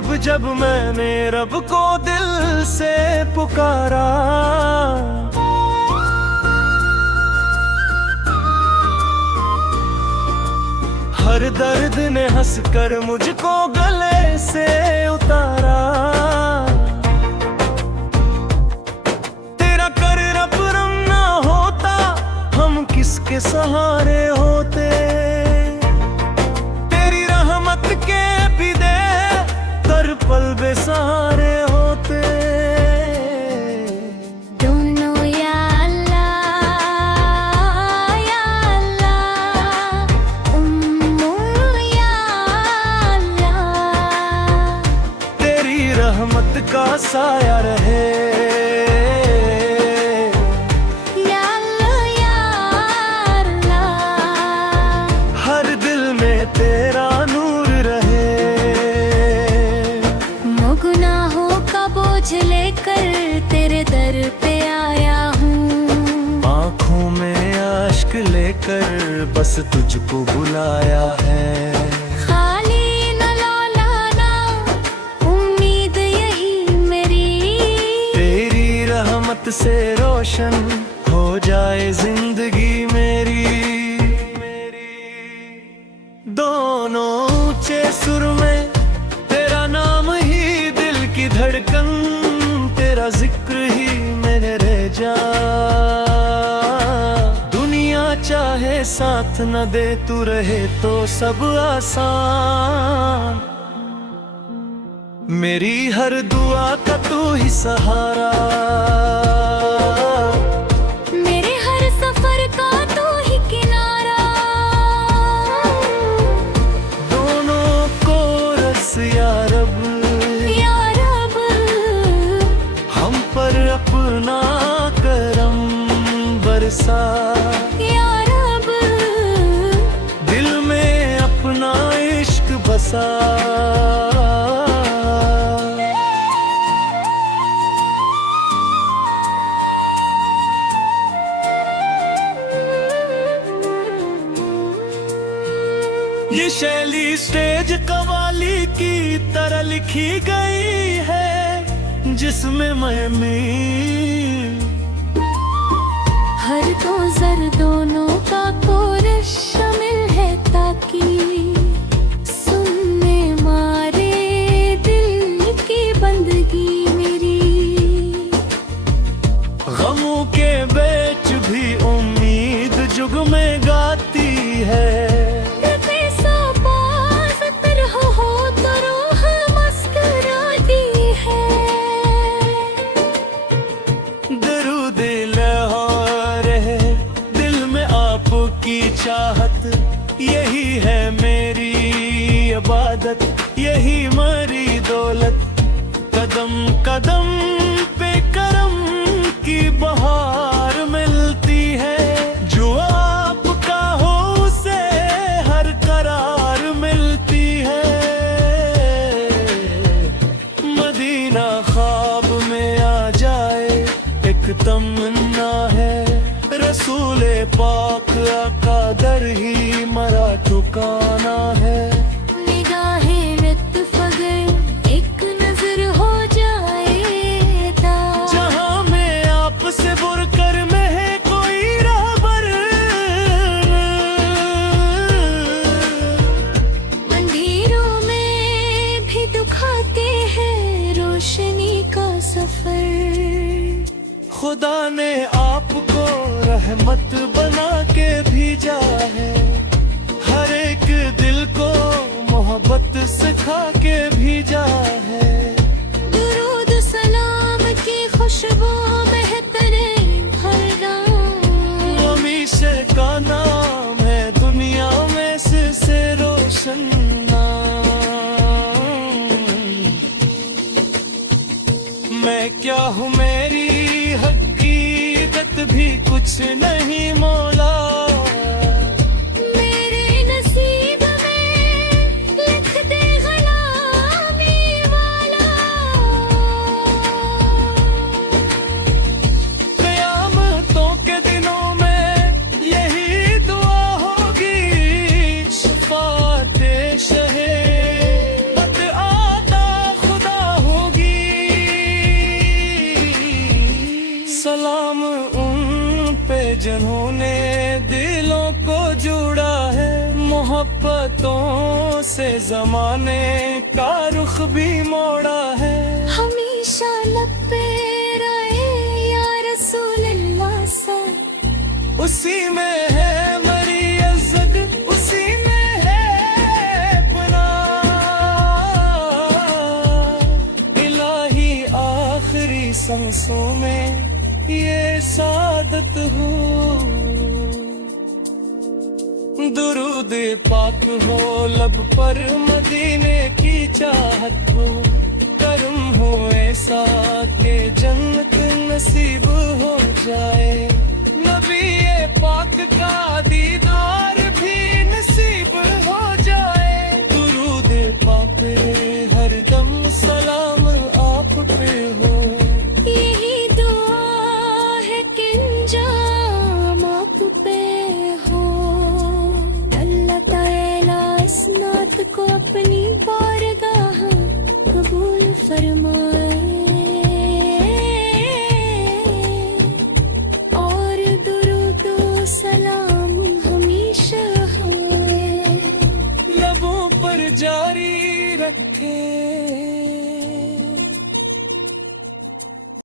जब जब मैंने रब को दिल से पुकारा, हर दर्द ने हंसकर मुझको गले से उतारा। तेरा कर रब रम ना होता, हम किसके सहारे होते। तेरी रहमत के भी दे तर पल बेसहारे होते। रहमत का साया रहे या अल्लाह या अल्लाह, हर दिल में तेरा नूर रहे। मैं गुनाहों का बोझ लेकर तेरे दर पे आया हूँ। आँखों में आश्क लेकर बस तुझको बुलाया है। से रोशन हो जाए जिंदगी मेरी। दोनों ऊंचे सुर में तेरा नाम ही दिल की धड़कन, तेरा जिक्र ही मेरे रह जा। दुनिया चाहे साथ न दे, तू रहे तो सब आसान। मेरी हर दुआ का तू ही सहारा, मेरे हर सफर का तू ही किनारा। दोनों को रस या रब हम पर अपना करम बरसा। या रब दिल में अपना इश्क बसा। ये शैली स्टेज कवाली की तरह लिखी गई है, जिसमें मैं हर दो जर दोनों का कोरस शामिल है, ताकि सुनने मारे दिल की बंदगी मेरी। गमों के बेच भी उम्मीद जुग में गाती है। चाहत यही है मेरी इबादत, यही मेरी दौलत। कदम कदम पे करम की बहार मिलती है। जो आपका हो उसे हर करार मिलती है। मदीना ख्वाब में आ जाए एक तमन्ना है। रसूले पाक का दर ही मरा ठुकाना है। निगाहें लुत्फ अगर एक नजर हो जाए ता, जहां में आपसे बुरकर में है कोई रहबर। अंधेरों में भी दिखाते हैं रोशनी का सफर। खुदा ने आपको रहमत बना के भेजा है। हर एक दिल को मोहब्बत सिखा के भेजा है। दुरूद सलाम की खुशबू महकरे हर नाम। हमेशा का नाम है दुनिया में से रोशन नाम। मैं क्या हूँ मेरी हकीकत भी कुछ नहीं मौला। मेरे नसीब में लिख दे गुलामी वाला। क़यामतों के दिनों में यही दुआ होगी। शफ़ाअते शहे बत आता मोहब्बतों से जमाने का रुख भी मोड़ा है। हमेशा लब पे रहे या रसूल अल्लाह सा, उसी में है मरी इज्जत, उसी में है पनाह। इलाही आखिरी सांसों में ये सादत हो। दुरूद पाक हो लब पर, मदीने की चाहत हो। करम हो ऐसा के जन्नत नसीब हो जाए। नबी पाक का